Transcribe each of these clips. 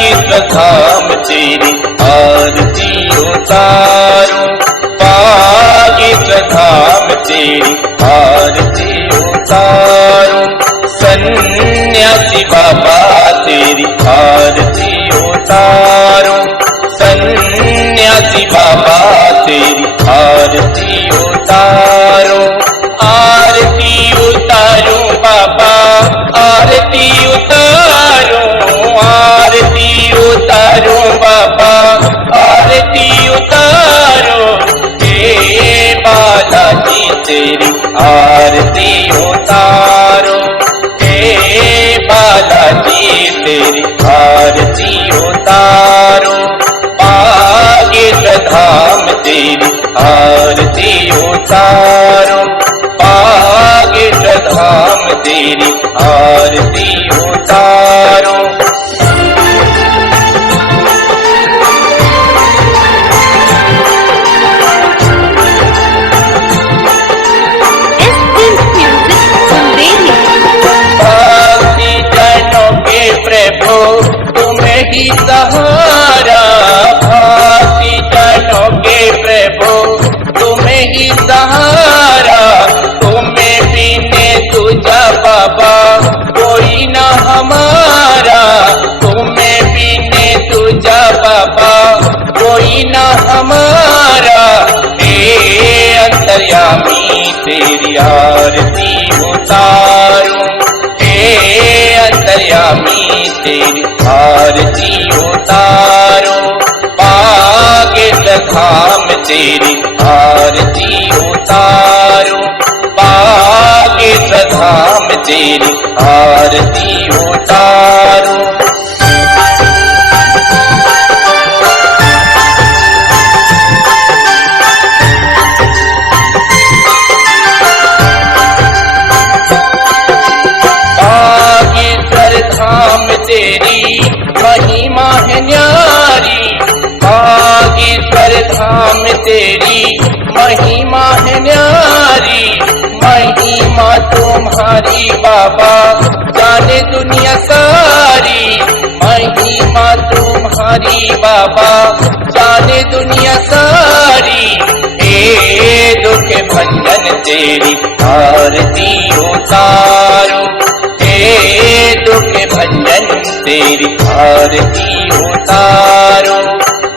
बागेश्वर धाम तेरी आरती उतारूं, बागेश्वर धाम तेरी आरती उतारूं। सन्यासी बाबा तेरी आरती उतारूं, सन्यासी बाबा तेरी आरती उतारूं। आरती उतारूं बाबा, आरती उतारूं, आरती उतारूं बाबा, आरती उतारूं। हे बालाजी तेरी आरती उतारूं, हे बालाजी तेरी आरती उतारूं। बागेश्वर धाम तेरी आरती उतारूं, बागेश्वर धाम तेरी आरती उतारूं। भक्ति जनों के प्रभु तुम्हें ही सहारा, भक्ति जनों के प्रभु तुम्हें ही सहारा। तुम्हें बिने तुझा बाबा कोई न हमारा, तुम्हें बिने तुझा बाबा कोई न हमारा। हे अंतर्यामी तेरी आरती उतारूं, हे अंतर्यामी तेरी आरती उतारूं। बागेश्वर धाम तेरी आरती उतारूं, बागेश्वर धाम तेरी आरती उतारूं। बागेश्वर धाम तेरी महिमा है न्यारी, बागेश्वर धाम तेरी महिमा है न्यारी। महिमा तुम्हारी बाबा जाने दुनिया सारी, महिमा तुम्हारी बाबा जाने दुनिया सारी। हे दुख भंजन तेरी आरती उतारूं, हे दुख भंजन तेरी आरती उतारूं।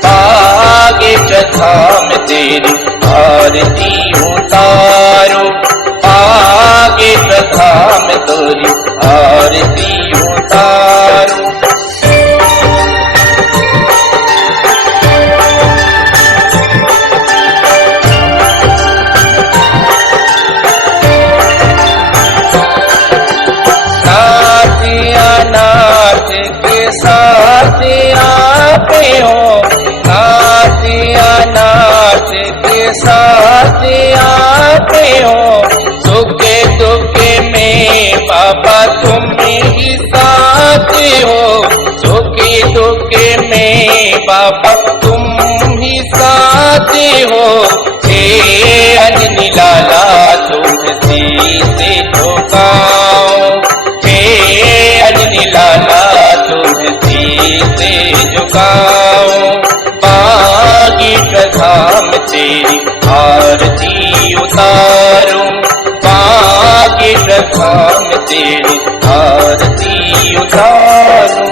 बागेश्वर धाम तेरी आरती उतारूं, बागेश्वर धाम तेरी आरती उतारूं। नाथ के साथ आते हो, नाथ के साथ आते हो। सुख दुख में बाबा तुम ही साथ हो, सुख दुख में बाबा तुम ही साथ हो। हे अंजनी लाला तुमसे से झुकाओ, हे अंजनी लाला तुमसे से झुकाओ। बागेश्वर धाम तेरी आरती उतारूं, बागेश्वर धाम तेरी आरती उतारूं।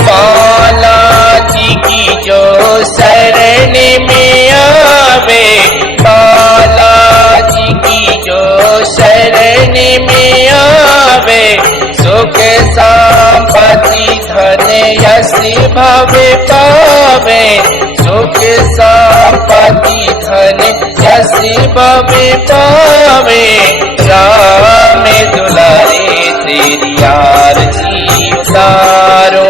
बालाजी की जो शरण में आवे, बालाजी की जो शरण में आवे। सुख संपत्ति धन यश भवे पावे, सुख संपत्ति धन यश भवे पावे। राम दुलारे तेरी आरती उतारो,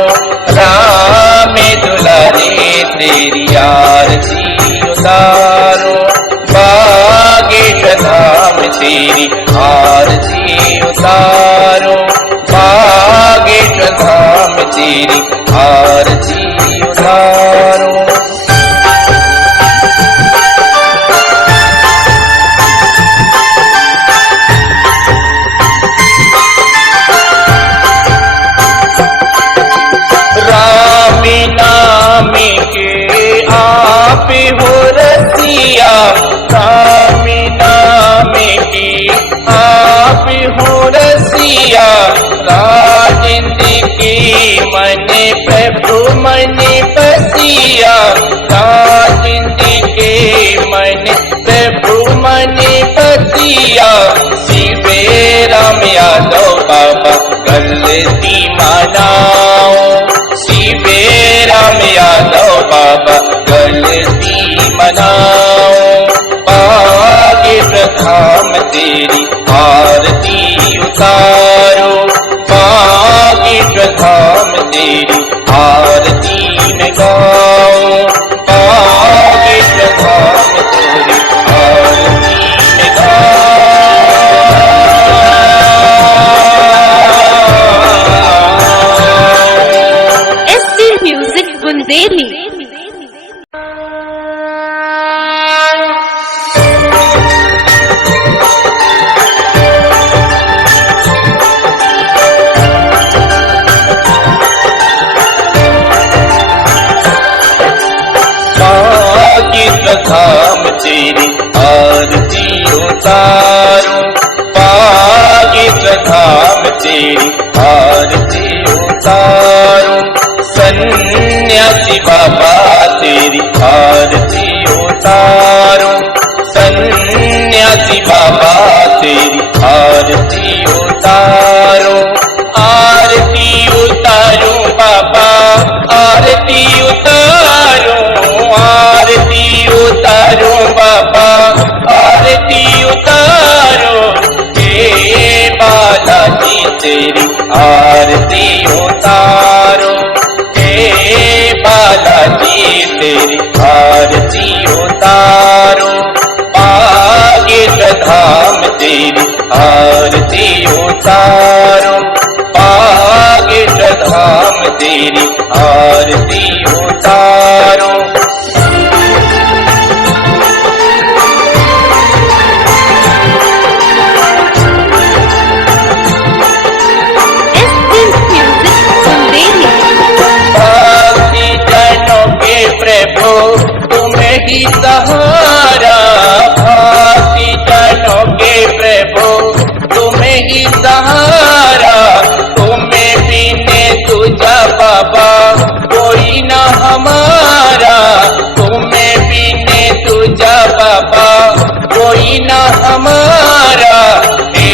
राम दुलारे तेरी आरती उतारो। बागेश्वर धाम तेरी आरती उतारो, बागेश्वर धाम तेरी आरती उतारो। प्रभु मन बसिया, जिंदगी मन प्रभु मन बसिया। शिवे राम यादव बाबा गलती मनाओ, शिवे राम यादव बाबा गलती मनाओ। पागिर धाम तेरी आरती उतारो, पागिर धाम तेरी आरती में गाओ, पागिर धाम तेरी आरती में गाओ। SD Music Bundeli. धाम तेरी आरती उतारो, पागिर धाम तेरी आरती उतारो। सन्यासी बाबा तेरी आरती उतारो, सन्यासी बाबा तेरी आरती उतारो। आरती उतारो बाबा, आरती उतारो, आरती उतारो बाबा, आरती उतारो। हे बालाजी तेरी आरती उतारो, हे बालाजी तेरी आरती उतारो। पागिर धाम तेरी आरती उतारो, पागिर धाम तेरी आरती उतारो। प्रभु तुम्हें ही सहारा, भासी जनों के प्रभु तुम्हें ही सहारा। तुम्हें बिने तुझा बाबा कोई ना हमारा, तुम्हें बिने तुझा बाबा कोई ना हमारा। हे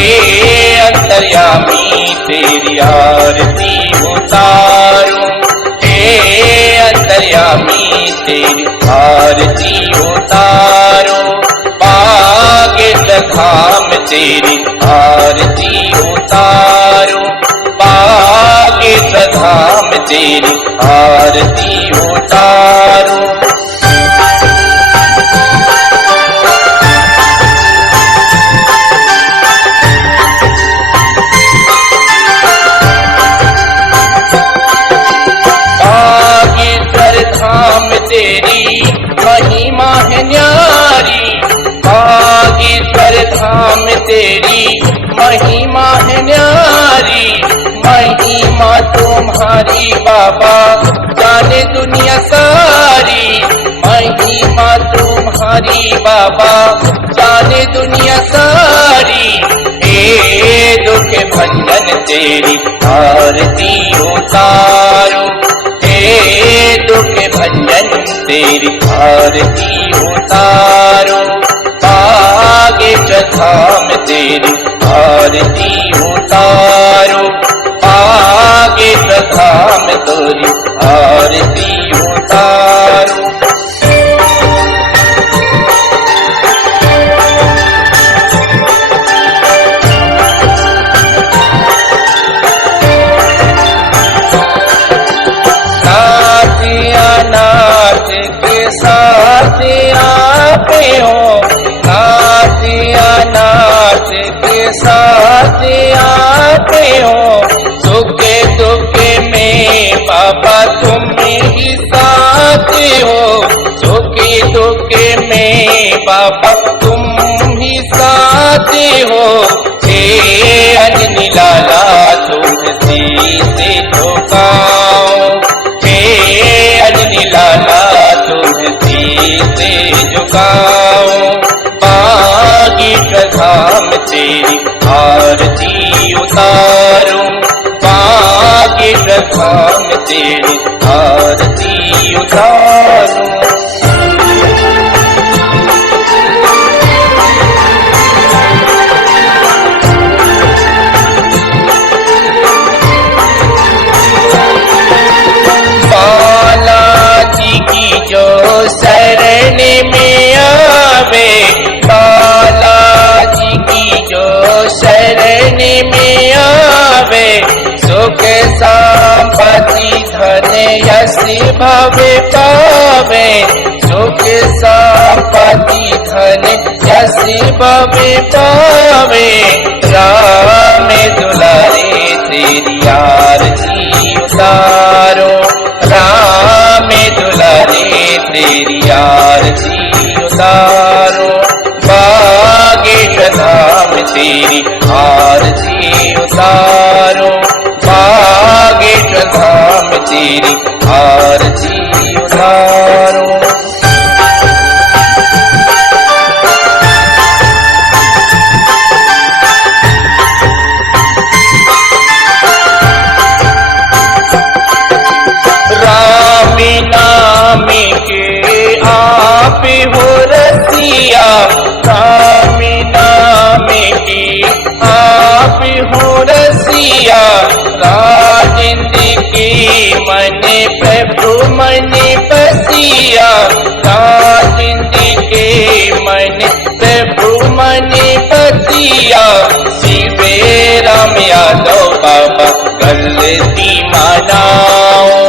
अंतर्यामी तेरी आरती उतारो, अंतर्यामी तेरी आरती उतारो। पागिर धाम तेरी आरती उतारो, पागिर धाम तेरी आरती उतारो। धाम तेरी महिमा है न्यारी, पागिर धाम तेरी महिमा है न्यारी। महिमा तुम्हारी बाबा जाने दुनिया सारी, महिमा तुम्हारी बाबा जाने दुनिया सारी। हे दुख भंजन तेरी आरती उतारो, दुख भंजन तेरी आरती उतारो। पागिर धाम तेरी आरती उतारो, पागिर धाम तेरी आरती उतारो। नाथ के साथ आते हो, नाथिया नाथ के साथ आते हो। सुख दुख में बाबा तुम ही साथ हो, सुख दुख में बाबा तुम ही साथ हो। हे अंजनी लाला तुमसे से झुकाओ, अंजनी लाला तुझसे से झुकाओ। पागिर धाम तेरी आरती उतारो, पागिर धाम तेरी आरती उतारूं। बालाजी की जो शरण में आवे, बालाजी की जो शरण में आवे, सुख संपत्ति धन यश भवे पावे, सुख संपत्ति धन यश भवे पावे। राम दुलारे तेरी आरती उतारो, राम दुलारे तेरी आरती उतारो। बागेश्वर धाम तेरी आरती उतारो, बागेश्वर धाम तेरी आरती उतारो। राम नाम के आप हो रसिया, राम नाम के आप हो रसिया। राजेंद्र के मन प्रभु मन बसिया, राजेंद्र के मन प्रभु मन बसिया। शिवे राम यादव बाबा गलती मनाओ,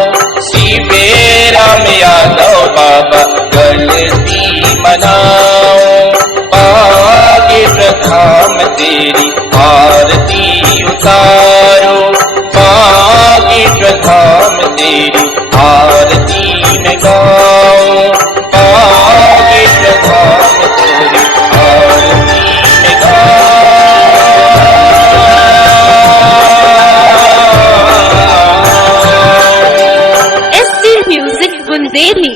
शिवे राम यादव बाबा गलती मनाओ। बागेश्वर धाम तेरी आरती उतारो, बागेश्वर धाम तेरी आरती में गाओ, बागेश्वर धाम तेरी आरती में गाओ। SC Music Bundeli.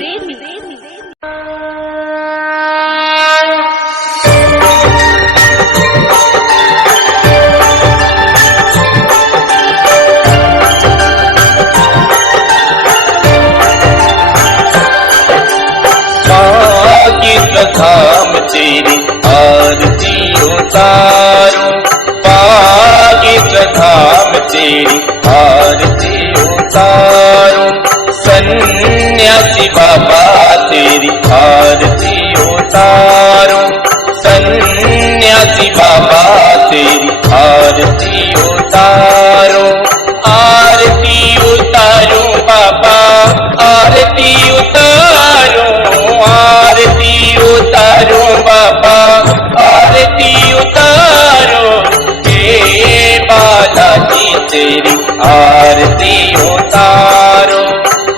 धाम तेरी आरती उतारो, बागेश्वर धाम तेरी आरती उतारो। सन्यासी बाबा तेरी आरती उतारो, सन्यासी बाबा तेरी आरती उतारो। आरती उतारो बाबा आरती उतारो, आरती उतारो बाबा आरती उतारो। हे बालाजी तेरी आरती उतारो,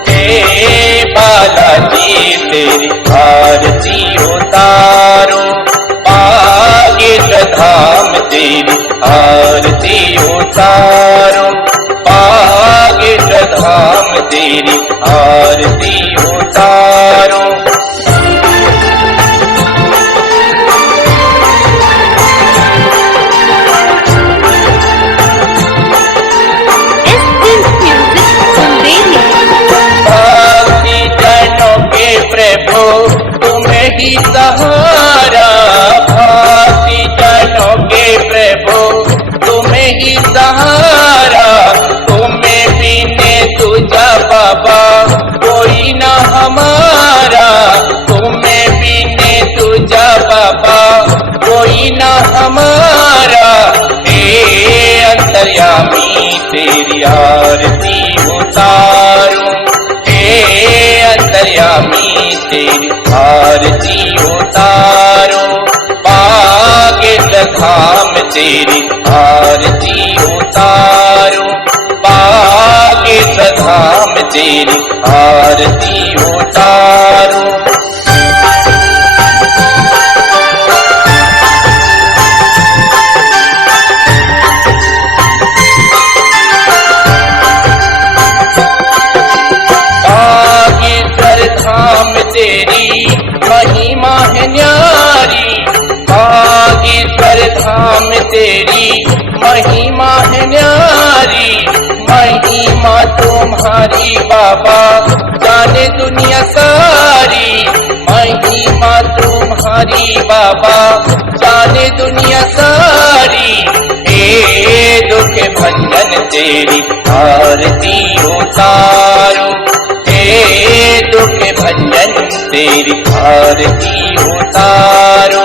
हे बालाजी तेरी आरती उतारो। बागेश्वर धाम तेरी आरती उतारो, बागेश्वर धाम तेरी आरती उतारो। प्रभु तुम्हें ही सहारा, भांति जनों के प्रभु तुम्हें ही सहारा। तुम्हें बिने तुझा बाबा कोई न हमारा, तुम्हें बिने तुझा बाबा कोई न हमारा। हे अंतर्यामी तेरी आरती उतारूं, अंतर्यामी तेरी आरती उतारो। बागेश्वर धाम तेरी आरती उतारो, बागेश्वर धाम तेरी आरती उतारो। धाम तेरी महिमा है न्यारी, बागेश्वर धाम तेरी महिमा है न्यारी। महिमा तुम्हारी बाबा जाने दुनिया सारी, महिमा तुम्हारी बाबा जाने दुनिया सारी। हे दुख भंजन तेरी आरती उतारो, हे दुख भंजन तेरी आरती उतारो।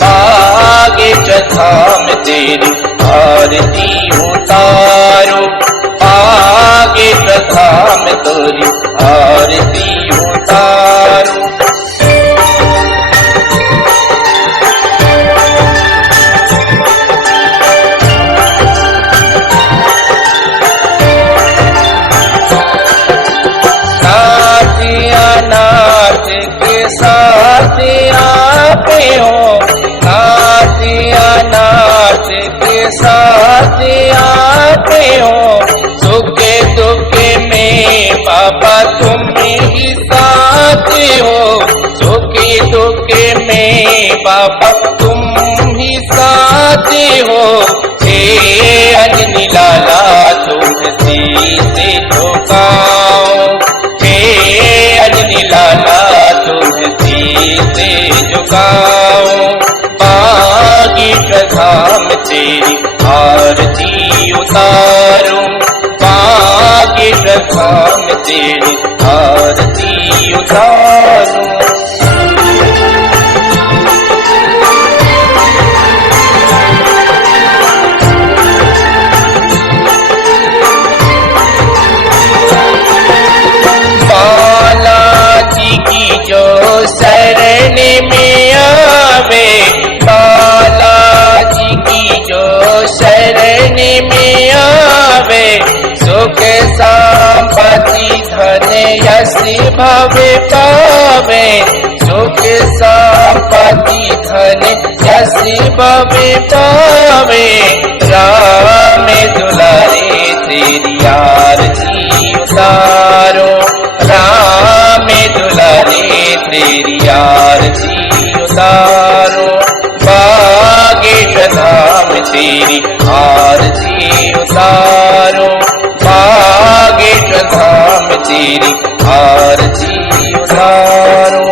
बागेश्वर धाम तेरी आरती उतारो, बागेश्वर धाम तेरी आरती उतारो। नाथ के साथ आप हो, नाथ के साथ आप हो। सुख दुख में बाबा तुम ही साथ हो, सुख दुख में बाबा तुम ही साथ हो। हे अंजनी लाला तुलसी से झुकाओ, हे अंजनी लाला तुलसी से झुकाओ। बागेश्वर धाम तेरी आरती उतारो, बागेश्वर धाम तेरी आरती उतारो। बालाजी की जो शरण में आवे, बालाजी की जो शरण में आवे। सुख संपत्ति धन यश भवे पावे, सुख संपत्ति धन यश भवे पावे। राम दुलारे तेरी आरती उतारो, राम दुलारे तेरी आरती उतारो। बागेश्वर धाम तेरी आरती उतारो, बागेश्वर धाम तेरी आरती उतारो।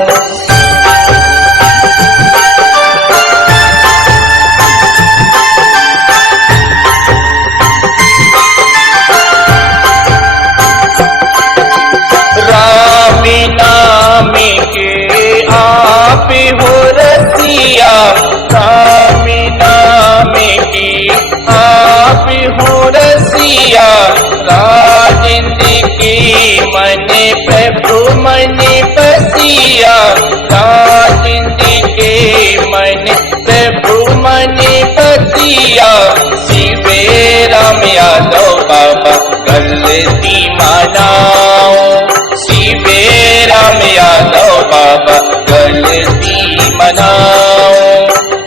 नाम के आप हो रसिया, राम नाम के आप हो रसिया। राजेंद्र के मन प्रभु मन बसिया, राजेंद्र के मन प्रभु मन बसिया। शिव राम यादव बाबा गलती मनाओ, शिव राम यादव बाबा गलती मनाओ।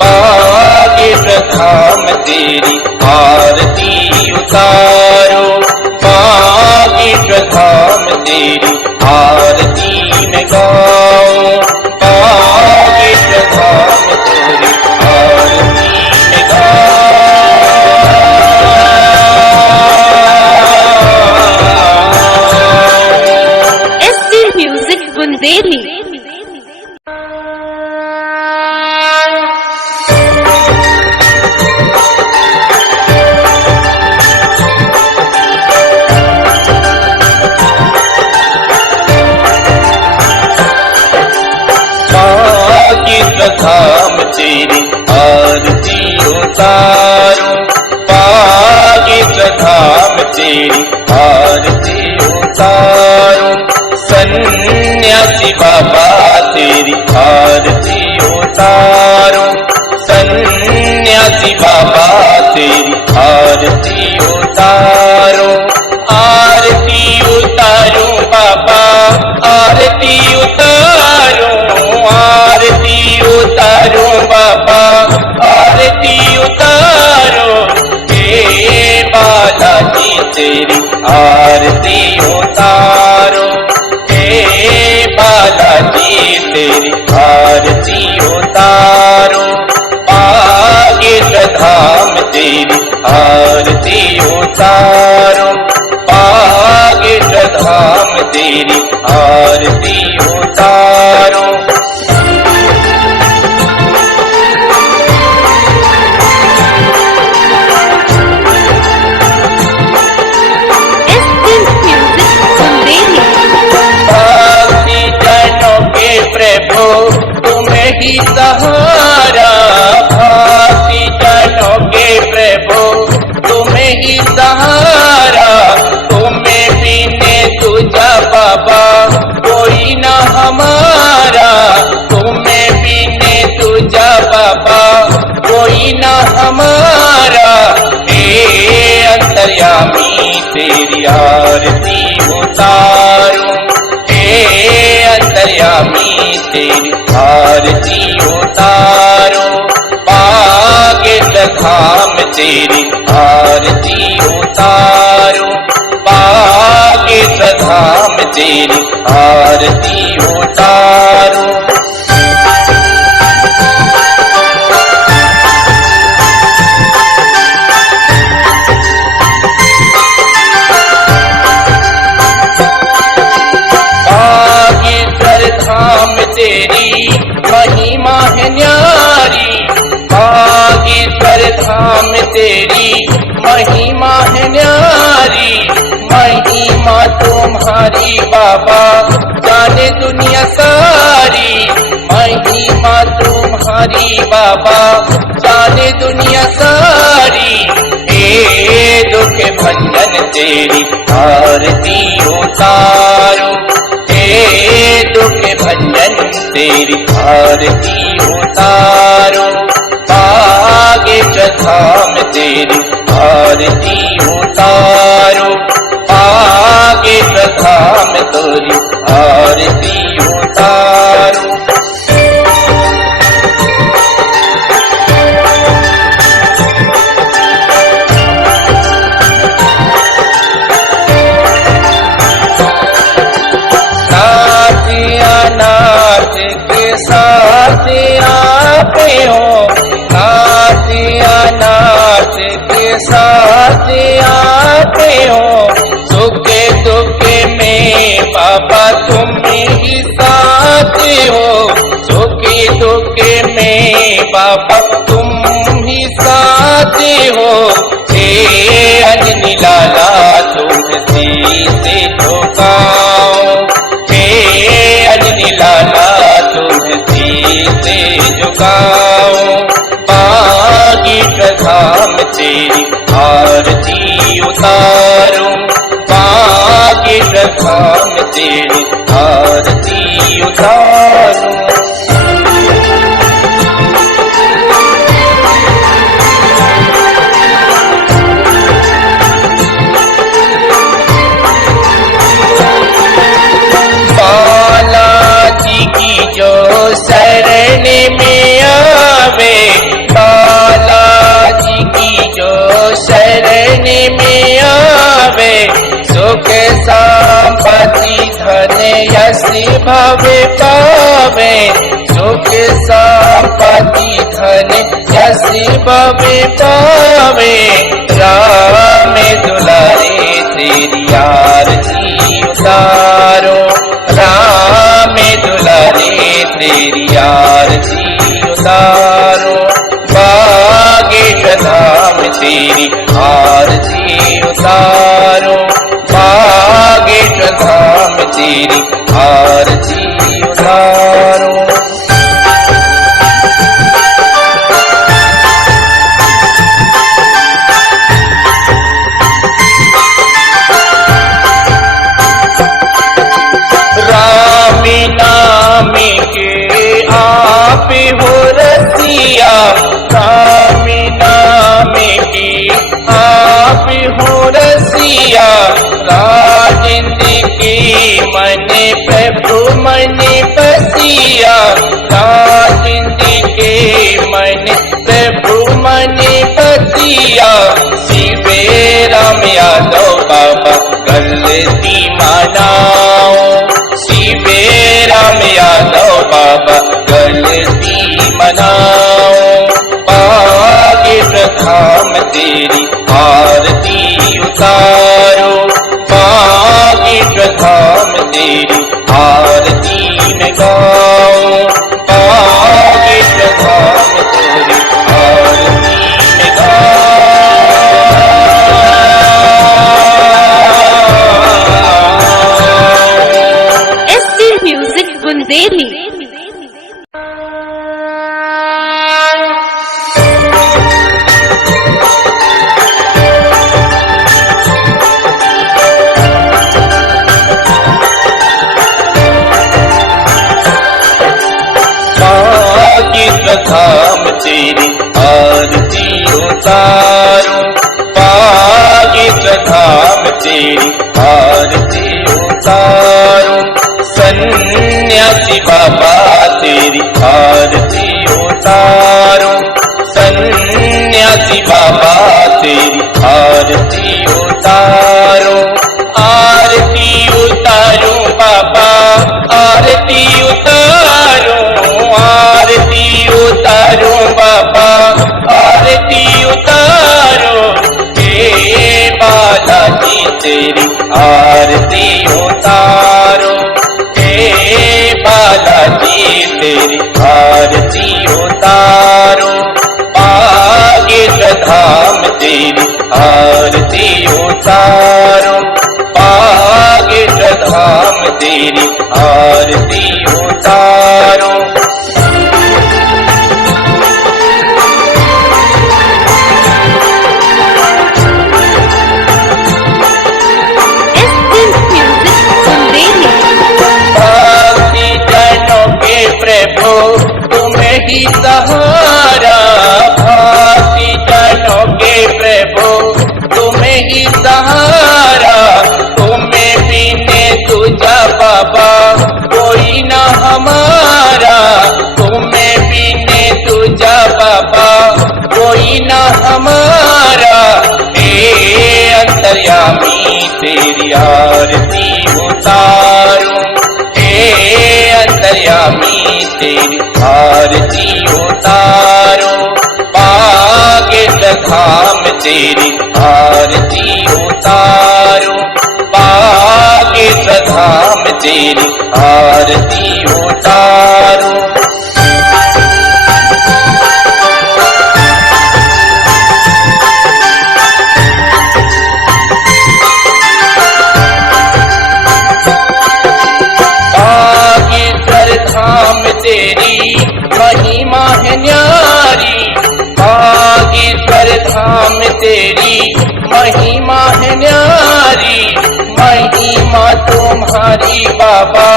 बागेश्वर धाम तेरी आरती उतारो, बागेश्वर धाम तेरी आरती में गाओ। बागेश्वर धाम तेरी आरती में गाओ। म्यूजिक बुंदेली। बागेश्वर धाम तेरी आरती उतारो, बागेश्वर धाम तेरी आरती उतारो। सन्यासी बाबा तेरी आरती उतारो, सन्यासी बाबा तेरी आरती उतारो। आरती उतारो बाबा आरती उतारो, आरती उतारो बाबा आरती उतारो। हे बालाजी तेरी आरती उतारो, हे बालाजी तेरी आरती उतारो। बागेश्वर धाम तेरी आरती उतारो, धाम तेरी आरती उतारो। भक्ति जनों के प्रभु तुम्हें ही सहारा, भक्ति जनों के प्रभु तुम्हें ही सहारा, तुम्हें बिने तुझा बाबा कोई न हमारा, तुम्हें बिने तुझा बाबा कोई न हमारा। हे अंतर्यामी तेरी आरती उतारूं, हे अंतर्यामी तेरी आरती उतारो। बागेश्वर धाम तेरी आरती उतारो, बागेश्वर धाम तेरी आरती उतारो। धाम तेरी महिमा है न्यारी, बागेश्वर धाम तेरी महिमा है न्यारी, महिमा तुम्हारी बाबा जाने दुनिया सारी, महिमा तुम्हारी बाबा जाने दुनिया सारी। हे दुख भंजन तेरी आरती उतारो, हे दुख भंजन तेरी आरती उतारो। बागेश्वर धाम तेरी आरती उतारो, बागेश्वर धाम तेरी आरती उतारो। नाथ के साथ आप हो, नाथ के साथ आप हो, सुख दुख में बाबा तुम ही साथ हो, सुख दुख में बाबा तुम ही साथ हो। हे अंजनी लाला तुमसे झुकाओ, हे अंजनी लाला तुझसे झुकाओ। बागेश्वर धाम तेरी आरती उतारो, बागेश्वर धाम तेरी आरती उतारो। बालाजी की जो शरण में आवे, बालाजी की जो शरण में आवे, सुख संपत्ति धन यश भवे पावे, सुख संपत्ति धन यश भवे पावे। राम दुलारे तेरी आरती उतारो, राम दुलारे तेरी आरती उतारो। बागेश्वर धाम तेरी आरती उतारो, बागेश्वर धाम तेरी आरती उतारो। नाम के आप हो रसिया, राम नाम के आप हो रसिया, राजेंद्र के मन प्रभु मन बसिया, राजेंद्र के मन प्रभु मन बसिया। शिवे राम यादव बाबा गलती मनाओ, शिवे राम यादव बाबा गलती मनाओ। बागेश्वर धाम तेरी आरती उतारो, बागेश्वर तेरी आरती में गाऊं, बागेश्वर धाम तेरी आरती में गाऊं। SC music Bundeli. धाम तेरी आरती उतारूं, बागेश्वर धाम तेरी आरती उतारूं। सन्यासी बाबा तेरी आरती उतारूं, सन्यासी बाबा तेरी आरती उतारूं। आरती उतारूं बाबा, आरती उतारूं, आरती उतारूं बाबा, आरती उतारूं। हे बालाजी तेरी आरती उतारूं, हे बालाजी तेरी आरती उतारूं। बागेश्वर धाम तेरी आरती उतारूं, बागेश्वर धाम तेरी आरती उतारूं। प्रभु तुम्हें ही सहारा, भासी जनों के प्रभु तुम्हें ही सहारा। तुम्हें बिने तुझा बाबा कोई न हमारा, तुम्हें बिने तुझा बाबा कोई न हमारा। हे अंतर्यामी तेरी आरती उतारूं, अंतर्यामी तेरी आरती उतारूं। बागेश्वर धाम तेरी आरती उतारूं, बागेश्वर धाम तेरी आरती उतारूं। धाम तेरी महिमा है न्यारी, बागेश्वर धाम तेरी महिमा है न्यारी। महिमा तुम्हारी बाबा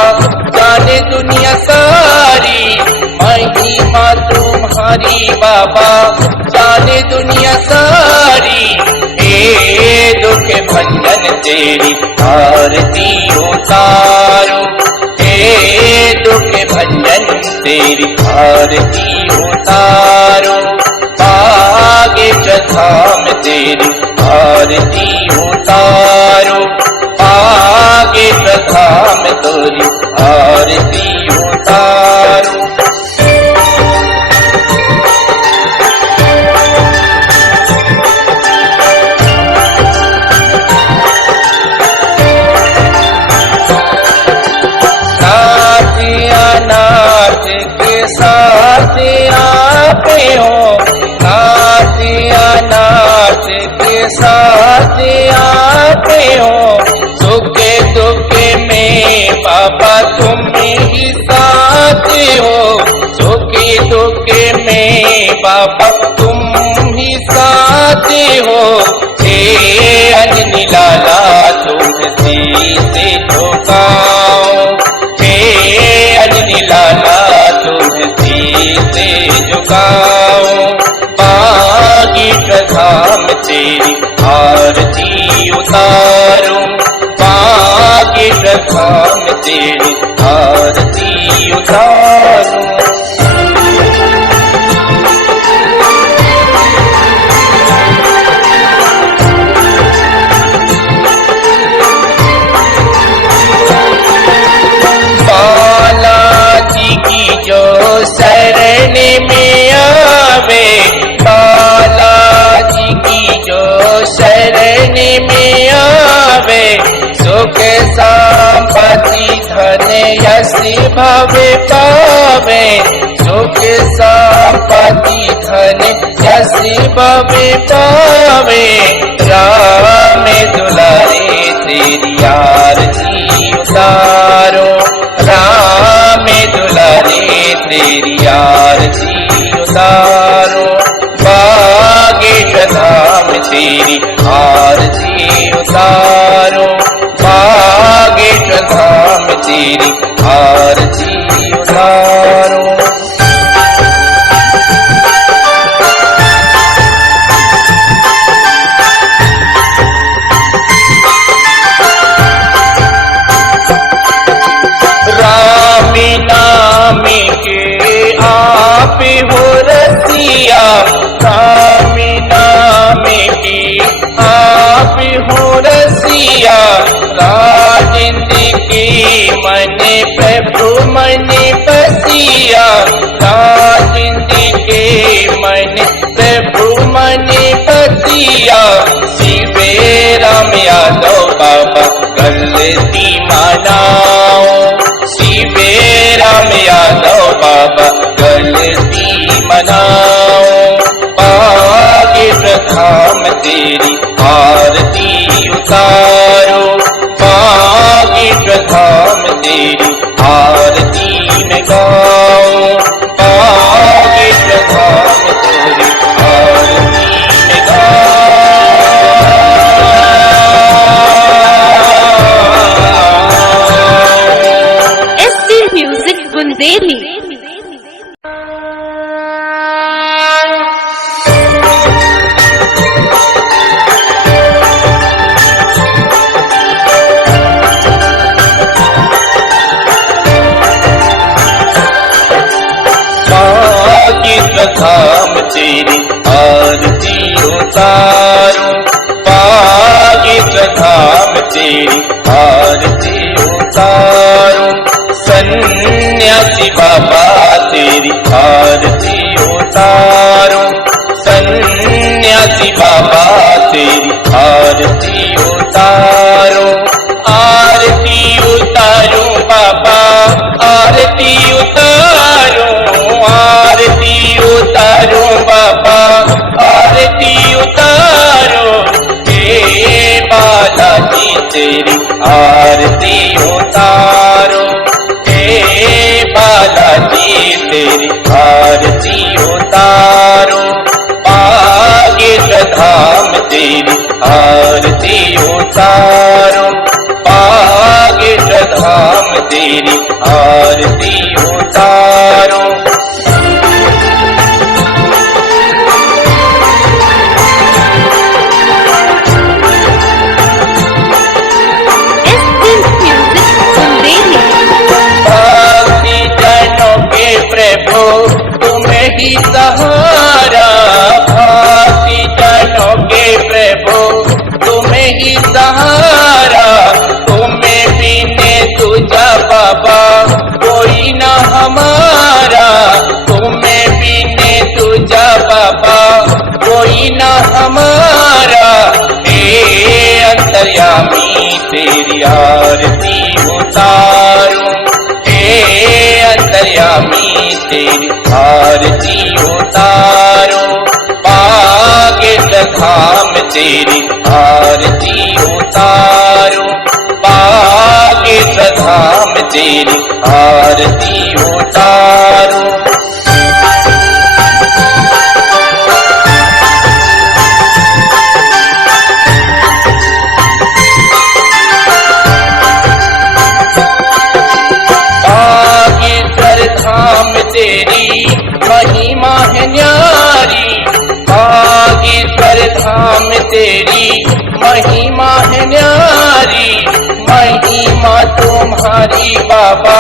जाने दुनिया सारी, महिमा तुम्हारी बाबा जाने दुनिया सारी। हे दुख भंजन तेरी आरती उतारूं, दुख भंजन तेरी आरती उतारूं। बागेश्वर धाम तेरी आरती उतारूं, बागेश्वर धाम तेरी आरती उतारूं। नाथ के साथ आते हो, नाथिया नाथ के साथ आते हो। सुख दुख में बाबा तुम ही साथ हो, सुख दुख में बाबा तुम ही साथ हो। हे अंजनी लाला तुमसे से झुकाओ, अंजनी लाला तुझसे से झुकाओ। बागेश्वर धाम तेरी आरती उतारूं, बागेश्वर धाम तेरी आरती उतारूं। जो शरण में आवे, बालाजी की जो शरण में आवे। सुख संपत्ति जैसी भावे पावे, सुख संपत्ति धन जैसी भावे पावे। राम दुलारे तेरी आरती उतारो, राम दुलारे तेरी आरती उतारो। बागेश्वर धाम तेरी आरती उतारो, बागेश्वर धाम तेरी आरती उतारो। राम नाम के आप हो रसिया, राम नाम के आप हो रसिया। राजिंदगी मन प्रभु मन बसिया, राजिंदगी मन प्रभु मन बसिया। शिवे राम यादव बाबा गलती मनाओ, शिवे राम यादव बाबा गलती मनाओ। बागेश्वर धाम तेरी आरती उतारो, बागेश्वर धाम तेरी आरती में गाओ। बागेश्वर धाम तेरी आरती में गाओ। ST Music Bunzeli। धाम तेरी आरती उतारो, बागेश्वर धाम तेरी आरती उतारो। सन्यासी बाबा तेरी आरती उतारो, सन्यासी बाबा तेरी आरती उतारो। आरती उतारो बाबा आरती उतारो, आरती उतारो बाबा आरती उतारो। हे बालाजी तेरी आरती उतारो, हे बालाजी तेरी आरती उतारो। बागेश्वर धाम तेरी आरती उतारो, बागेश्वर धाम तेरी आरती उतारो। प्रभु तुम्हें ही सहारा, भांति जनों के प्रभु तुम्हें ही सहारा। तुम्हें बिने तुझा बाबा कोई न हमारा, तुम्हें बिने तुझा बाबा कोई न हमारा। हे अंतर्यामी तेरी आरती उतारो, अंतर्यामी तेरी आरती उतारो। बागेश्वर धाम तेरी आरती उतारो, बागेश्वर धाम तेरी आरती उतारो। धाम तेरी महिमा है न्यारी, बागेश्वर धाम तेरी महिमा है न्यारी। महिमा तुम्हारी बाबा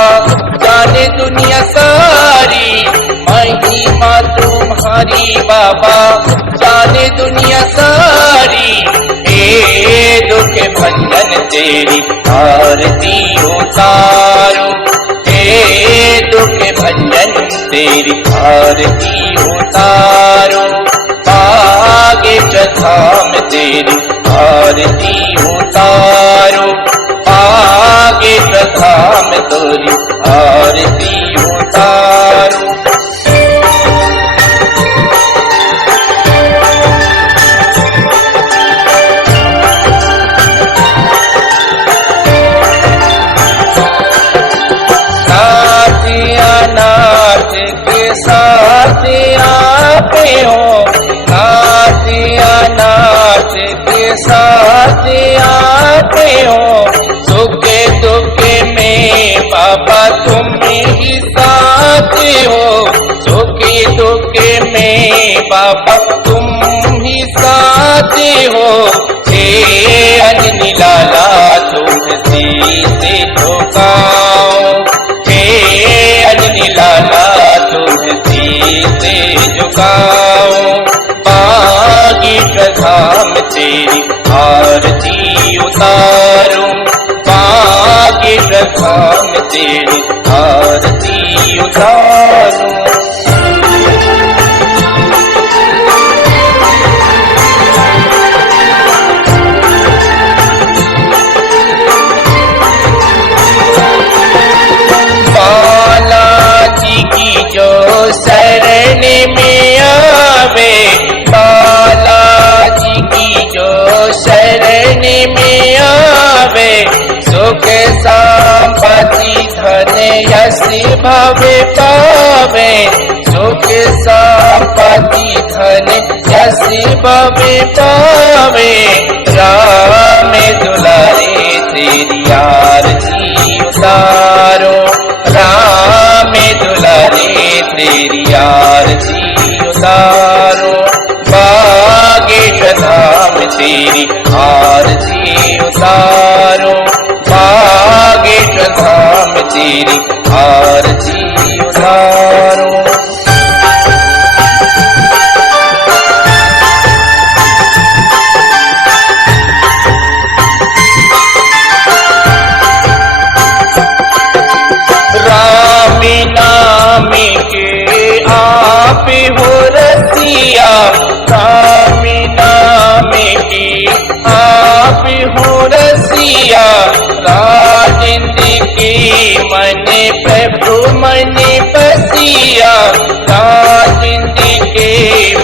जाने दुनिया सारी, महिमा तुम्हारी बाबा जाने दुनिया सारी। हे दुख भंजन तेरी आरती उतारो, दुख भंजन तेरी आरती उतारो। बागेश्वर धाम तेरी आरती उतारो, बागेश्वर धाम तोरी आरती उतारूं। नाथ के साथ आप हो, नाथ के साथ आप हो, सुख दुख में बाबा तुम ही साथ हो, सुख दुख में बाबा तुम ही साथ हो। हे अंजनी लाला तुमसे से झुकाओ, हे अंजनी लाला तुमसे से झुकाओ। बागेश्वर धाम तेरी आरती उतारूं, बागेश्वर धाम तेरी आरती उतारूं। बालाजी की जो शरण में आवे, बालाजी की जो शरण में आवे, सुख संपत्ति धन यश भवे पावे, सुख संपत्ति धन यश भवे पावे। राम दुलारे तेरी आरती उतारो, राम दुलारे तेरी आरती उतारो। बागेश्वर धाम तेरी आरती उतारो, बागेश्वर धाम तेरी आरती उतारो। नाम के आप हो रसिया, राम नाम के आप हो रसिया। राजेंद्र के मन प्रभु मन बसिया, राजेंद्र के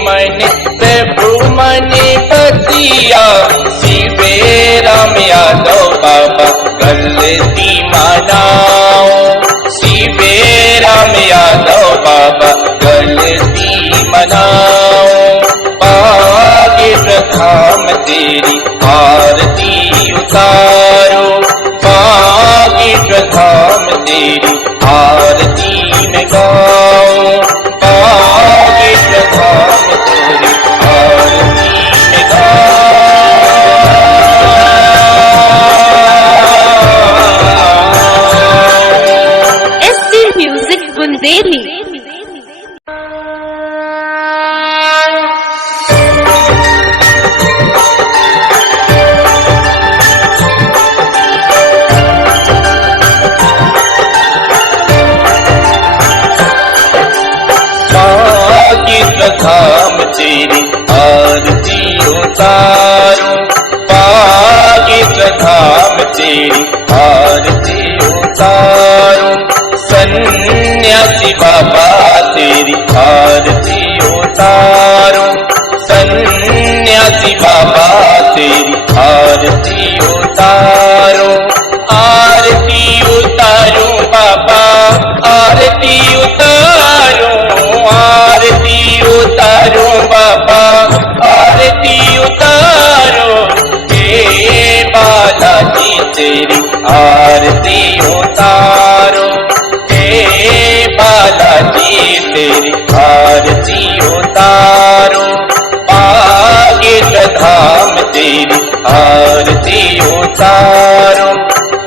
मन प्रभु मन बसिया। शिवे राम यादव बाबा गलती मनाओ, शिवे राम यादव बाबा गलती मनाओ। बागेश्वर धाम तेरी आरती उतारो, बागेश्वर धाम तेरी आरती में गाओ, बागेश्वर धाम तेरी आरती में गाओ। म्यूजिक बुंदेली। बागेश्वर धाम तेरी आरती उतारो, बागेश्वर धाम तेरी आरती उतारो। सन्यासी बाबा तेरी आरती उतारो, सन्यासी बाबा तेरी आरती उतारो। आरती उतारो बाबा आरती उतारो, आरती उतारो बाबा आरती उतारो। हे बालाजी तेरी आरती उतारो, हे बालाजी तेरी आरती उतारो। बागेश्वर धाम तेरी आरती उतारो,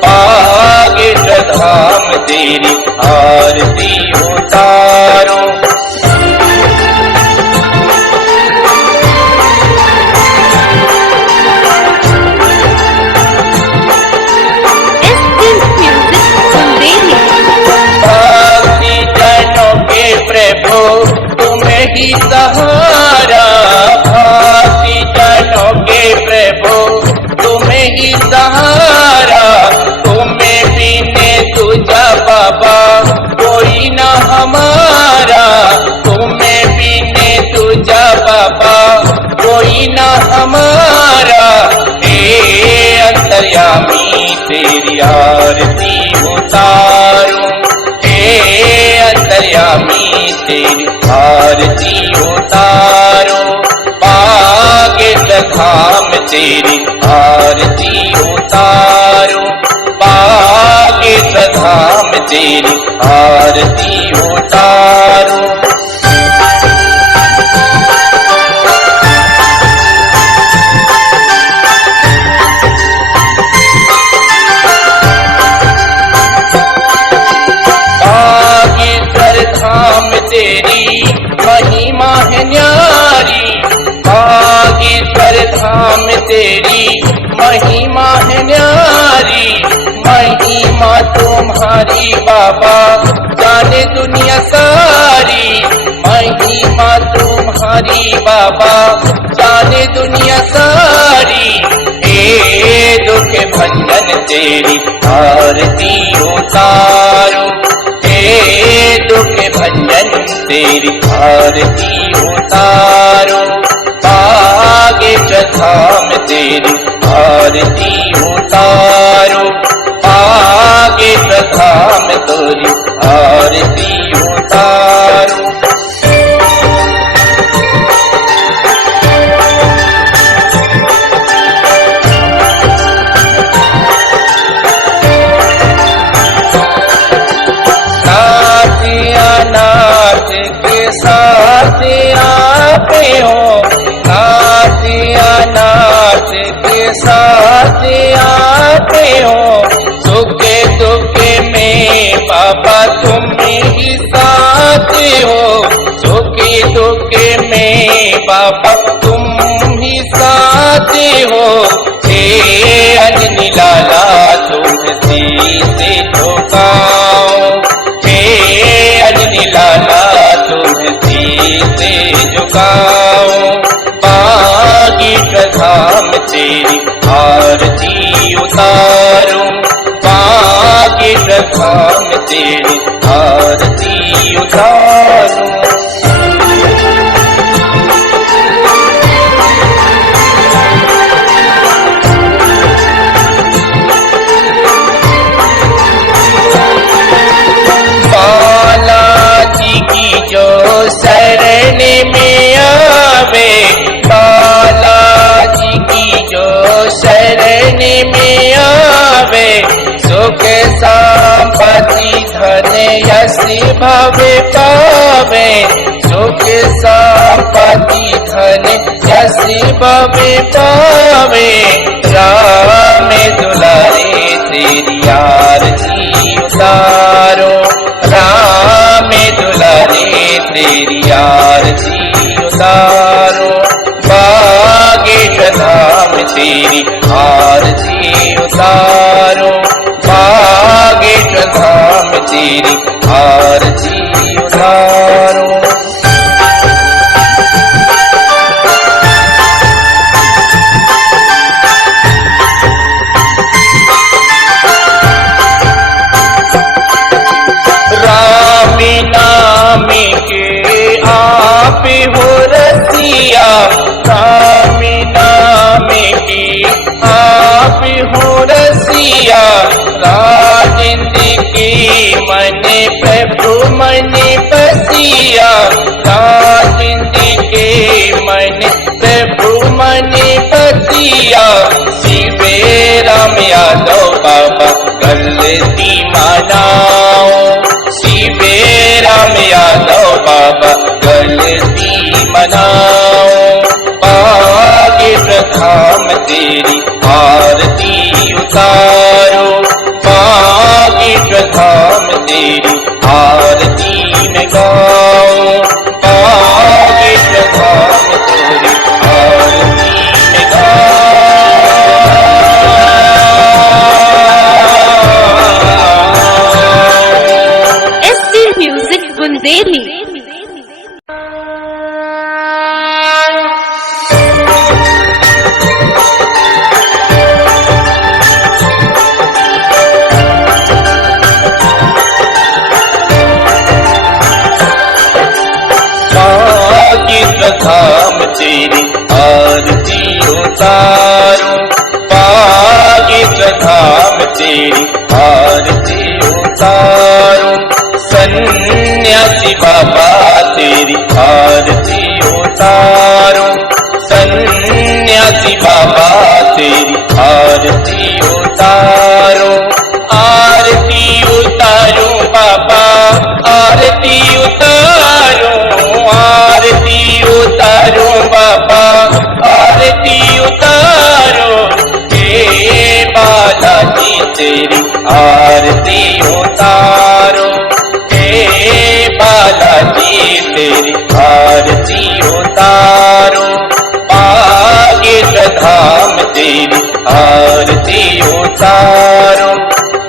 बागेश्वर धाम तेरी आरती उतारो। प्रभु तुम्हें ही सहारा, भाती जनों के प्रभु तुम्हें ही सहारा। तुम्हें बिने अंतर्यामी तेरी आरती उतारूं, हे अंतर्यामी तेरी आरती उतारूं, बागेश्वर धाम तेरी आरती उतारूं, बागेश्वर धाम तेरी आरती उतारूं। धाम तेरी महिमा है न्यारी, बागेश्वर धाम तेरी महिमा है न्यारी, महिमा तुम्हारी बाबा जाने दुनिया सारी, महिमा तुम्हारी बाबा जाने दुनिया सारी, हे दुख भंजन तेरी आरती उतारूं, हे दुख भंजन तेरी आरती उतारूं, बागेश्वर धाम तेरी आरती उतारूं, बागेश्वर धाम तेरी आरती उतारूं। नाथ के साथ आपे हो, नाथ के साथ आपे हो, सुख दुख में बाबा तुम ही साथ हो, सुख दुख में बाबा तुम ही साथ हो, हे अंजनी लाला तुमसे से झुकाओ, अंजनी लाला तुझसे से झुकाओ, बागेश्वर धाम तेरी आरती उतारूं, बागेश्वर धाम तेरी आरती उतारूं। जो शरण में आवे, बालाजी की जो शरण में आवे, सुख संपत्ति धन यश भवे पावे, सुख संपत्ति धन यश भवे पावे, राम दुलारे तेरी आरती उतारो, राम दुलारे तेरी आरती उतारो, बागेश्वर धाम तेरी आरती उतारो, बागेश्वर धाम तेरी आरती उतारो। नाम के आप हो रसिया, राम नाम के आप हो रसिया, राजेंद्र के मन प्रभु मन बसिया, राजेंद्र के मन प्रभु मन बसिया, शिवे राम यादव बाबा गलती मनाओ, शिवे राम यादव बाबा गलती मनाओ, बागेश्वर धाम तेरी आरती उतारो, बागेश्वर धाम तेरी आरती में गाओ, बागेश्वर धाम तेरी आरती में गाओ। म्यूजिक बुंदेली। बागेश्वर धाम तेरी आरती उतारूं, बागेश्वर तेरी आरती उतारूं, सन्यासी बाबा तेरी आरती उतारूं, सन्यासी बाबा तेरी आरती उतारूं, आरती उतारूं बाबा, आरती उतारूं, आरती उतारूं बाबा, आरती उतारूं, हे बालाजी तेरी आरती उतारूं, हे बालाजी तेरी आरती उतारूं, बागेश्वर धाम तेरी आरती उतारूं,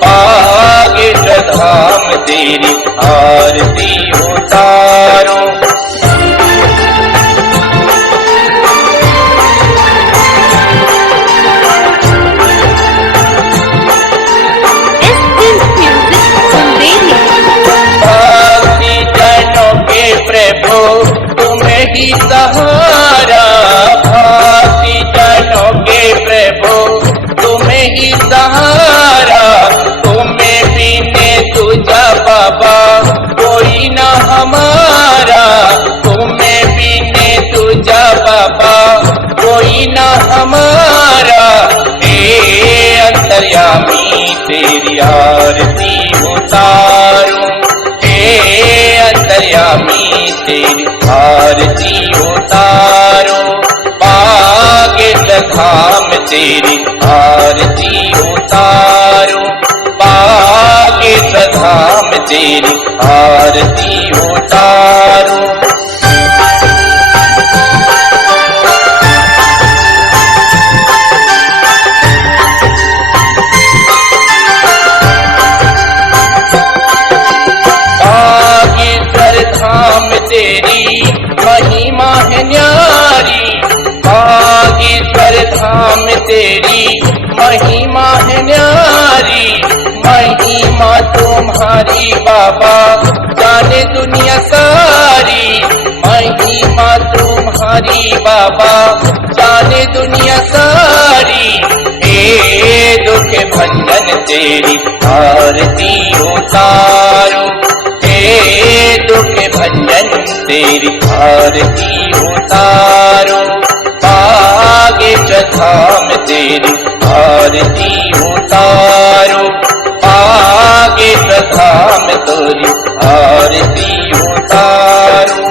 बागेश्वर धाम तेरी आरती उतारूं। भक्ति जनों के प्रभु तुम्हें ही सहारा, भक्ति जनों के प्रभु तुम्हें ही सहारा, तुम्हें बिने तुझा बाबा कोई न हमारा, तुम्हें बिने तुझा बाबा कोई न हमारा, हे अंतर्यामी तेरी आरती उतारूं, हे अंतर्यामी तेरी आरती उतारूं, बागेश्वर धाम तेरी आरती उतारूं, बागेश्वर धाम तेरी आरती उतारूं। धाम तेरी महिमा है न्यारी, बागेश्वर धाम तेरी महिमा है न्यारी, महिमा तुम्हारी बाबा जाने दुनिया सारी, महिमा तुम्हारी बाबा जाने दुनिया सारी, हे दुख भंजन तेरी आरती उतारूं, हे दुख भंजन तेरी आरती उतारूं, बागेश्वर धाम तेरी आरती उतारूं, बागेश्वर धाम तेरी आरती उतारूं।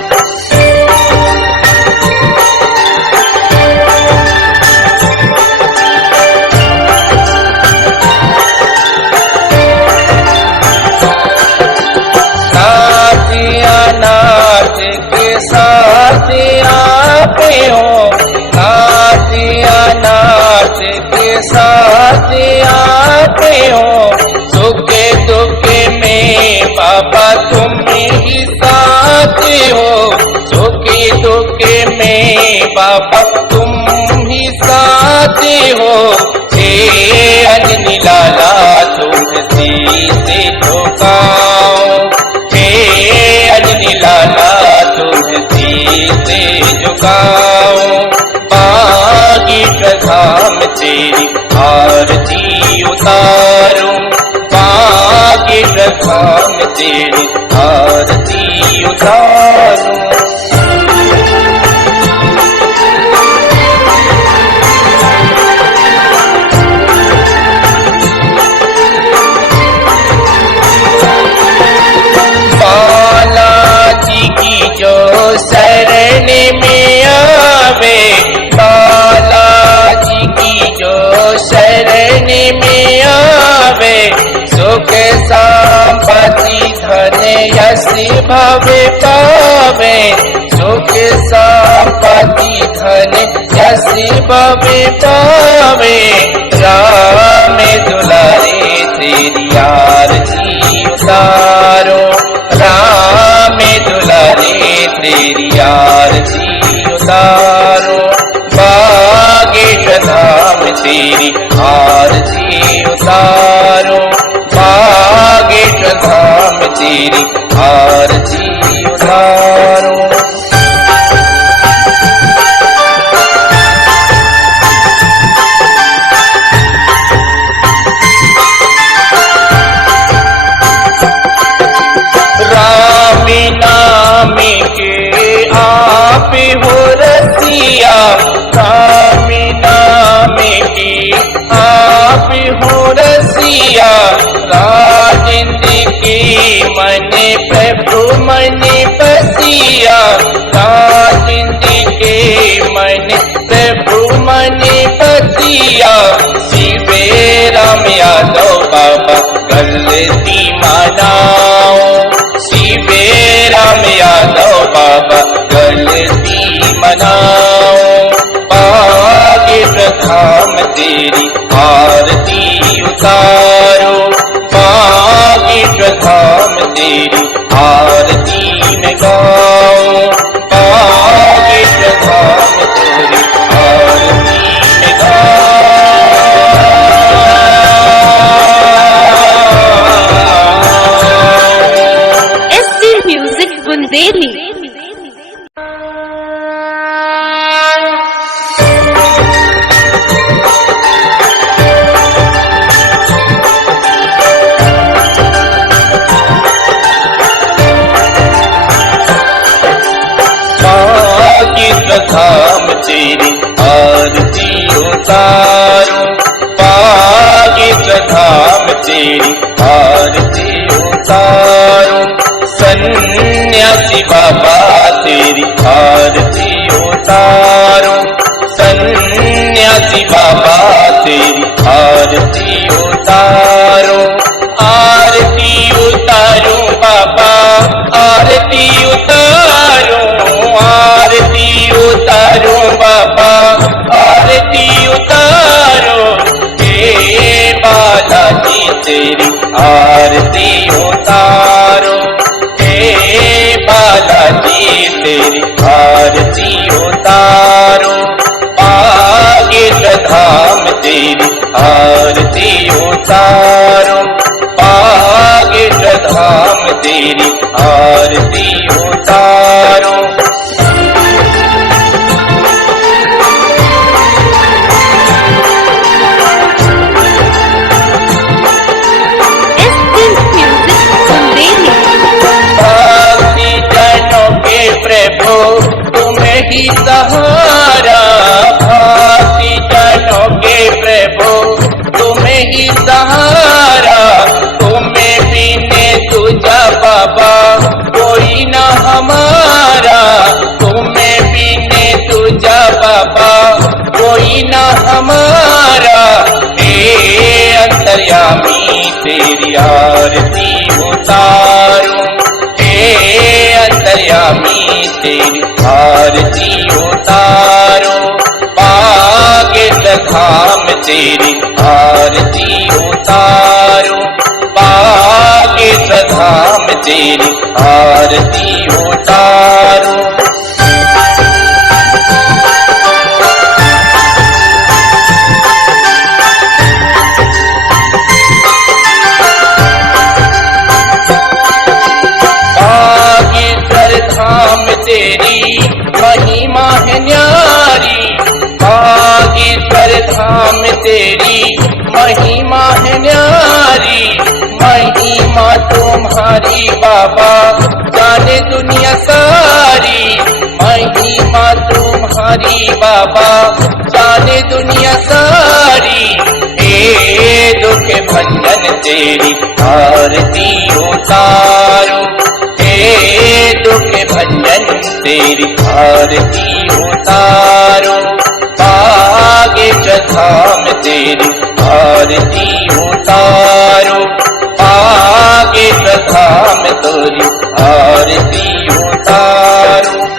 नाथ के साथ आते हो, नाथिया नाथ के साथ आते हो, सुख दुख में बाबा तुम ही साथ हो, सुख दुख में बाबा तुम ही साथ हो, हे अंजनी लाला तुमसे से झुकाओ, हे अंजनी लाला तुझसे से झुकाओ, बागेश्वर धाम तेरी आरती उतारूं, बागेश्वर धाम तेरी आरती उतारूं। बालाजी की जो शरण में आवे, बालाजी की जो शरण में आवे, सुख संपत्ति धन यश भवे पावे, सुख संपत्ति धन यश भवे पावे, राम दुलारे तेरी आरती उतारो, राम दुलारे तेरी आरती उतारो, बागेश्वर धाम तेरी आरती उतारो, बागेश्वर धाम तेरी आरती उतारो। दिया। शिवे राम यादव बाबा गलती मनाओ। शिवे राम यादव बाबा गलती मनाओ। बागेश्वर धाम तेरी आरती उतारो। बागेश्वर धाम तेरी आरती में गाओ। बागेश्वर धाम तेरी आरती में गाओ। ST music Bundeli. धाम तेरी आरती उतारो। बागेश्वर धाम तेरी आरती उतारो। सन्यासी बाबा तेरी आरती उतारो। सन्यासी बाबा तेरी आरती उतारो। आरती उतारो बाबा आरती उतारो। आरती उतारो बाबा आरती उतारो। हे बालाजी तेरी आरती उतारो। हे बालाजी तेरी आरती उतारो। बागेश्वर धाम तेरी आरती उतारो। बागेश्वर धाम तेरी आरती उतारो। प्रभु तुम्हें ही सहारा। भासी जनों के प्रभु तुम्हें ही सहारा। तुम्हें बिने तुझा बाबा कोई न हमारा। तुम्हें बिने तुझा बाबा कोई न हमारा। हे अंतर्यामी तेरी आरती उतारो। अंतर्यामी तेरी आरती उतारो। बागेश्वर धाम तेरी आरती उतारो। बागेश्वर धाम तेरी आरती उतारो। धाम तेरी महिमा है न्यारी। बागेश्वर धाम तेरी महिमा है न्यारी। महिमा तुम्हारी बाबा जाने दुनिया सारी। महिमा तुम्हारी बाबा जाने दुनिया सारी। हे दुख भंजन तेरी आरती उतारो। दुख भंजन तेरी आरती उतारो। बागेश्वर धाम तेरी आरती उतारो। बागेश्वर धाम तेरी आरती उतारो।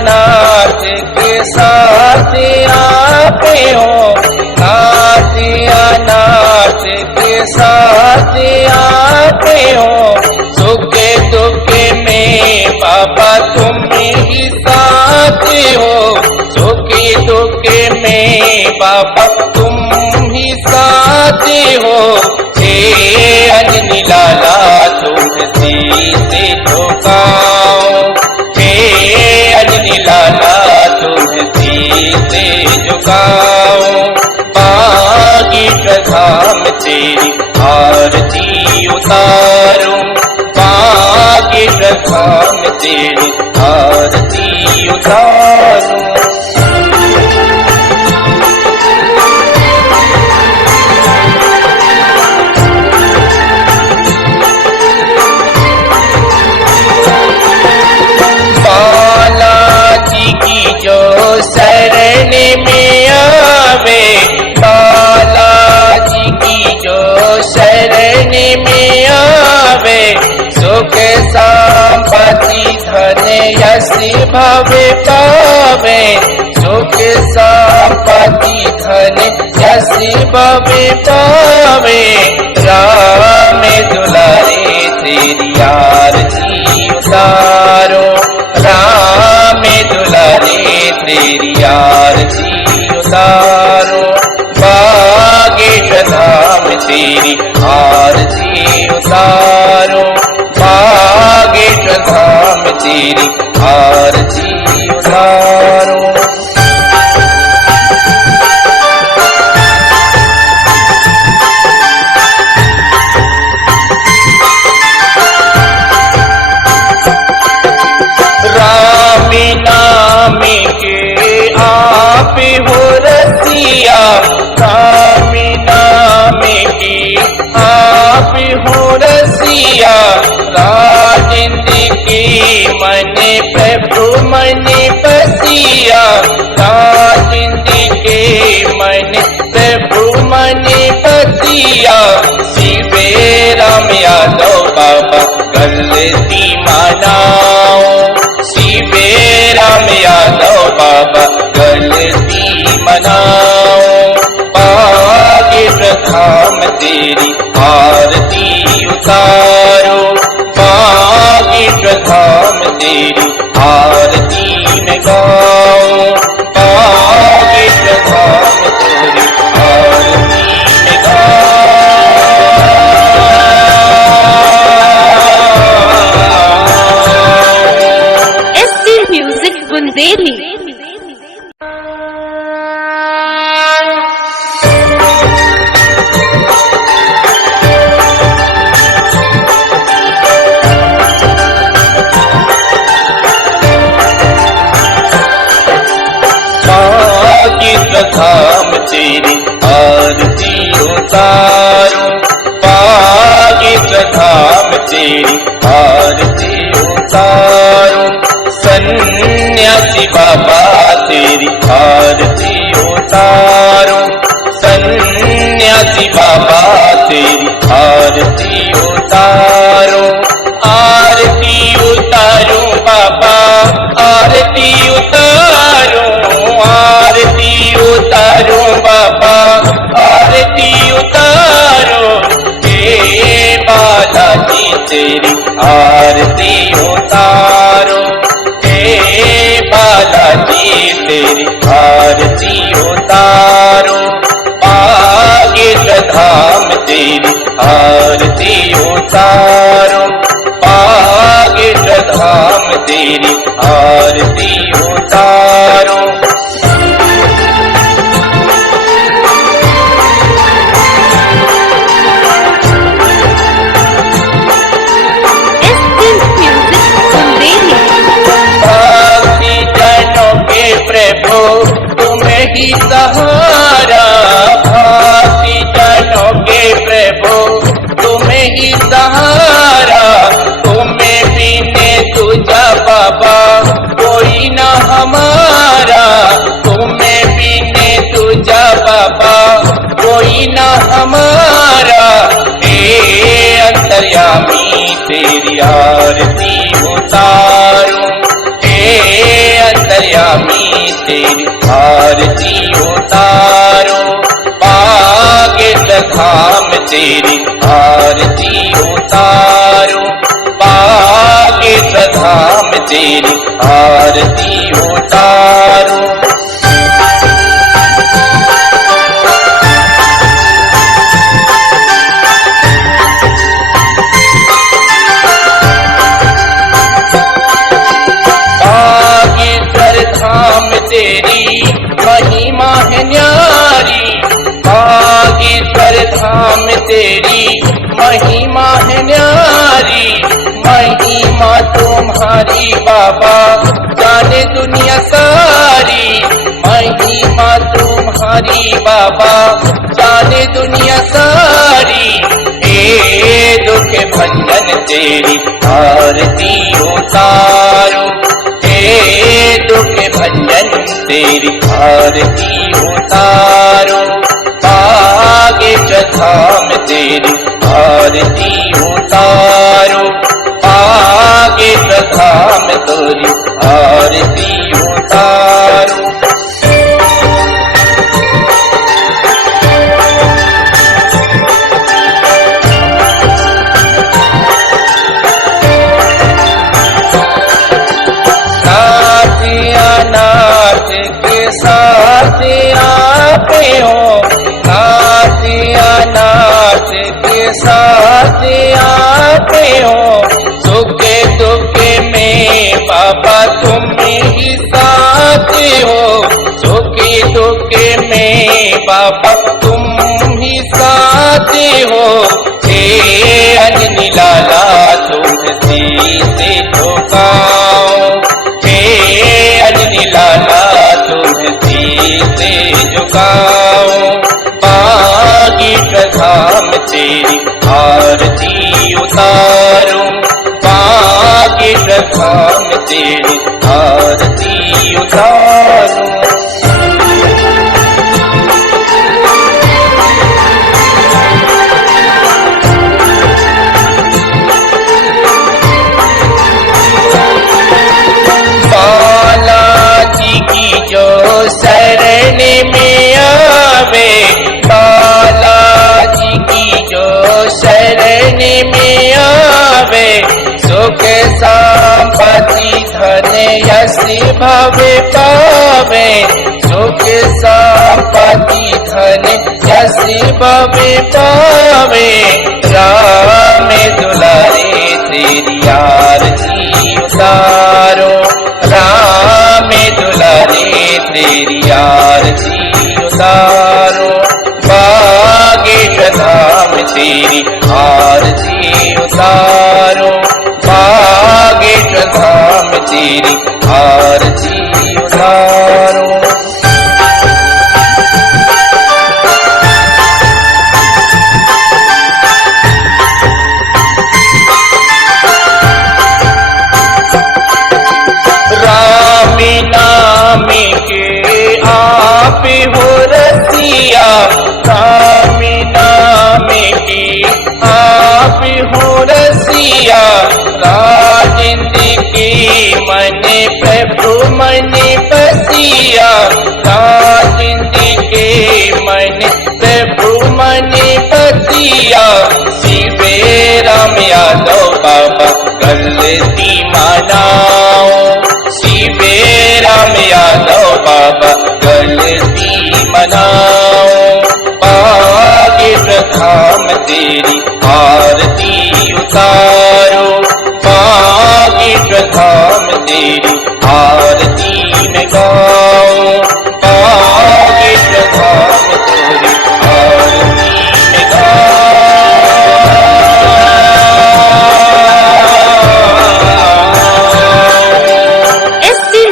नाथ के साथ आते हो। नाथिया नाथ के साथ आते हो। सुखे दुखे में बाबा तुम ही साथ हो। सुखे दुखे में बाबा तुम ही साथ हो। हे अंजनी लाला तुमसे से झुकाओ। अंजनी लाला तुझसे से झुकाओ। बागेश्वर धाम तेरी आरती उतारो। बागेश्वर धाम तेरी आरती उतारो। भवे पावे, सुख संपत्ति धन यश भवे पावे। राम दुलारे तेरी आरती उतारो, राम दुलारे तेरी आरती उतारो। बागेश्वर धाम तेरी आरती उतारो, बागेश्वर धाम तेरी आरती उतारो। राम नाम के आप हो रसिया, राम नाम के आप हो रसिया। राजिंद के मन प्रभु मन बसिया, राजिंद के मन प्रभु मन बसिया। शिवे राम यादव बाबा गलती मनाओ, शिवे राम यादव बाबा गलती मनाओ। बागेश्वर धाम तेरी आरती उतारो, बागेश्वर धाम तेरी आरती में गाओ। बागेश्वर धाम तेरी आरती में गाओ। SD Music Bundeli. धाम तेरी आरती उतारो, बागेश्वर धाम तेरी आरती उतारो। सन्यासी बाबा तेरी आरती उतारो, सन्यासी बाबा तेरी आरती उतारो। आरती उतारो बाबा आरती उतारो, आरती उतारो बाबा आरती उतारो। हे बालाजी तेरी आरती उतारो, हे बालाजी तेरी आरती उतारो। बागेश्वर धाम तेरी आरती उतारो, बागेश्वर धाम तेरी आरती उतारो। प्रभु तुम्हें ही सहारा, भांति जनों के प्रभु तुम्हें ही सहारा। तुम्हें बिने तुझा बाबा कोई न हमारा, तुम्हें बिने तुझा बाबा कोई न हमारा। हे अंतर्यामी तेरी आरती उतारो, अंतर्यामी तेरी आरती उतारो। बागेश्वर धाम तेरी आरती उतारो, बागेश्वर धाम तेरी आरती उतारो। धाम तेरी महिमा है न्यारी, बागेश्वर धाम तेरी महिमा है न्यारी। महिमा तुम्हारी बाबा जाने दुनिया सारी, महिमा तुम्हारी बाबा जाने दुनिया सारी। हे दुख भंजन तेरी आरती उतारो, दुख भंजन तेरी आरती उतारो। बागेश्वर धाम तेरी आरती उतारो, बागेश्वर धाम तोरी आरती उतारूं। नाथ के साथ आप हो, नाथ के साथ आप हो, सुख दुख में बाबा तुम ही साथ हो, सुख दुख में बाबा तुम ही साथ हो। हे अंजनी लाला तुलसी से झुकाओ, हे अंजनी लाला तुलसी से झुकाओ। बागेश्वर धाम तेरी आरती उतारूं, बागेश्वर धाम तेरी आरती उतारूं। बालाजी की जो शरण में आवे, बालाजी की जो शरण में आवे, सुख संपत्ति धन यश भवे पावे, सुख संपत्ति धन यश भवे पावे। राम दुलारे तेरी आरती उतारो, राम दुलारे तेरी आरती उतारो। बागेश्वर धाम तेरी आरती उतारो, बागेश्वर धाम तेरी आरती उतारो। नाम के आप हो रसिया, राम नाम के आप हो रसिया। राजेंद्र के मन प्रभु मन बसिया, राजेंद्र के मन प्रभु मन बसिया। शिवे राम यादव बाबा गलती मनाओ, शिवे राम यादव बाबा गलती मनाओ। बागेश्वर धाम तेरी आरती उतारो, बागेश्वर धाम तेरी आरती में गाओ, बागेश्वर धाम तेरी आरती में गाओ।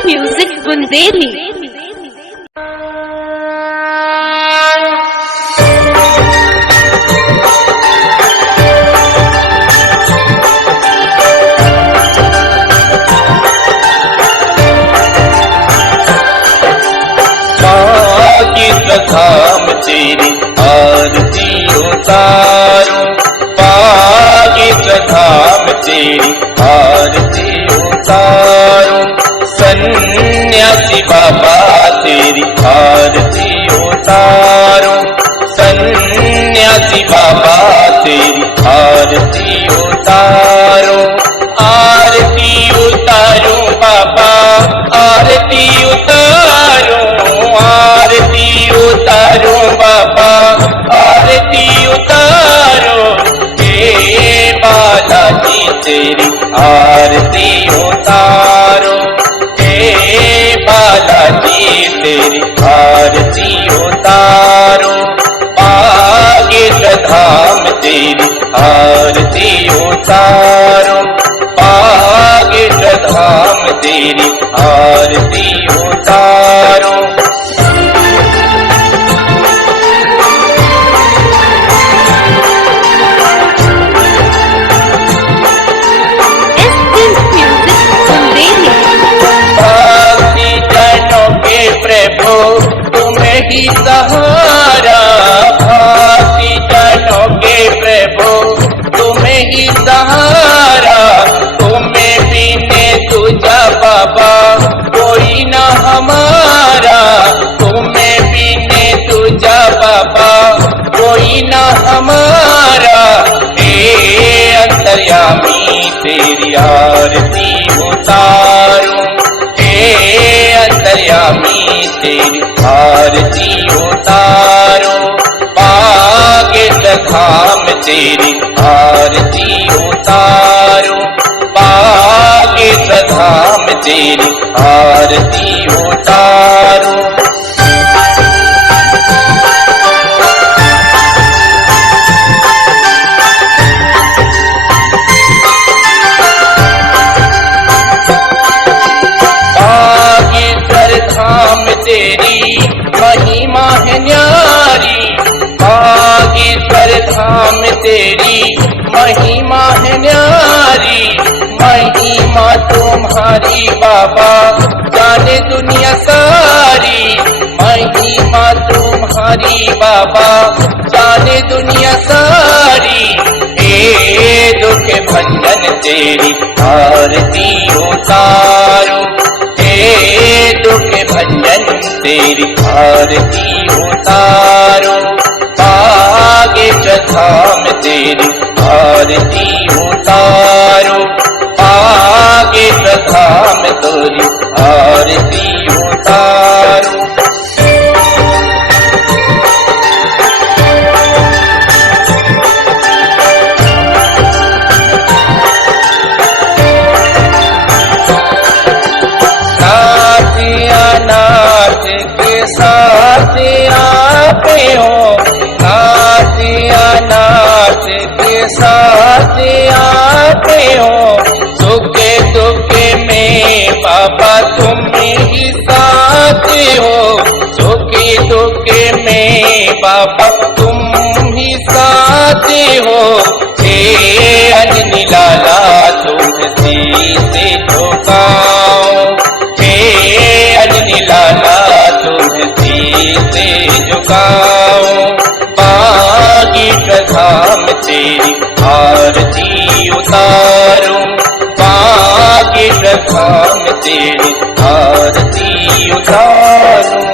म्यूजिक बुंदेली। बागेश्वर धाम तेरी आरती उतारूं, बागेश्वर धाम तेरी आरती उतारूं। सन्यासी बाबा तेरी आरती उतारूं, सन्यासी बाबा तेरी आरती उतारूं। आरती उतारूं बाबा आरती उतारूं, आरती उतारूं बाबा आरती उतारूं। हे बालाजी तेरी आरती उतारूं, हे बालाजी तेरी आरती उतारूं। बागेश्वर धाम तेरी आरती उतारूं, बागेश्वर धाम तेरी आरती उतारूं। प्रभु तुम्हें ही सहारा, भासी जनों के प्रभु तुम्हें ही सहारा। तुम्हें बिने तेरी आरती उतारो, बागेश्वर धाम तेरी आरती उतारो, बागेश्वर धाम तेरी आरती उतारो। धाम तेरी महिमा है न्यारी, बागेश्वर धाम तेरी महिमा है न्यारी, महिमा तुम्हारी बाबा जाने दुनिया सारी, महिमा तुम्हारी बाबा जाने दुनिया सारी। हे दुख भंजन तेरी आरती उतारो, दुख भंजन तेरी आरती उतारो, बागेश्वर धाम तेरी आरती उतारो, बागेश्वर धाम तेरी आरती उतारो। नाथ के साथ आते हो, नाथ के साथ आते हो, सुख दुख में बाबा तुम ही साथ हो, सुख दुख में बाबा तुम ही साथ हो। हे अंजनी लाला तुम से झुकाओ, अंजनी लाला तुझसे से झुकाओ, बागेश्वर धाम तेरी आरती उतारो, बागेश्वर धाम तेरी आरती उतारो।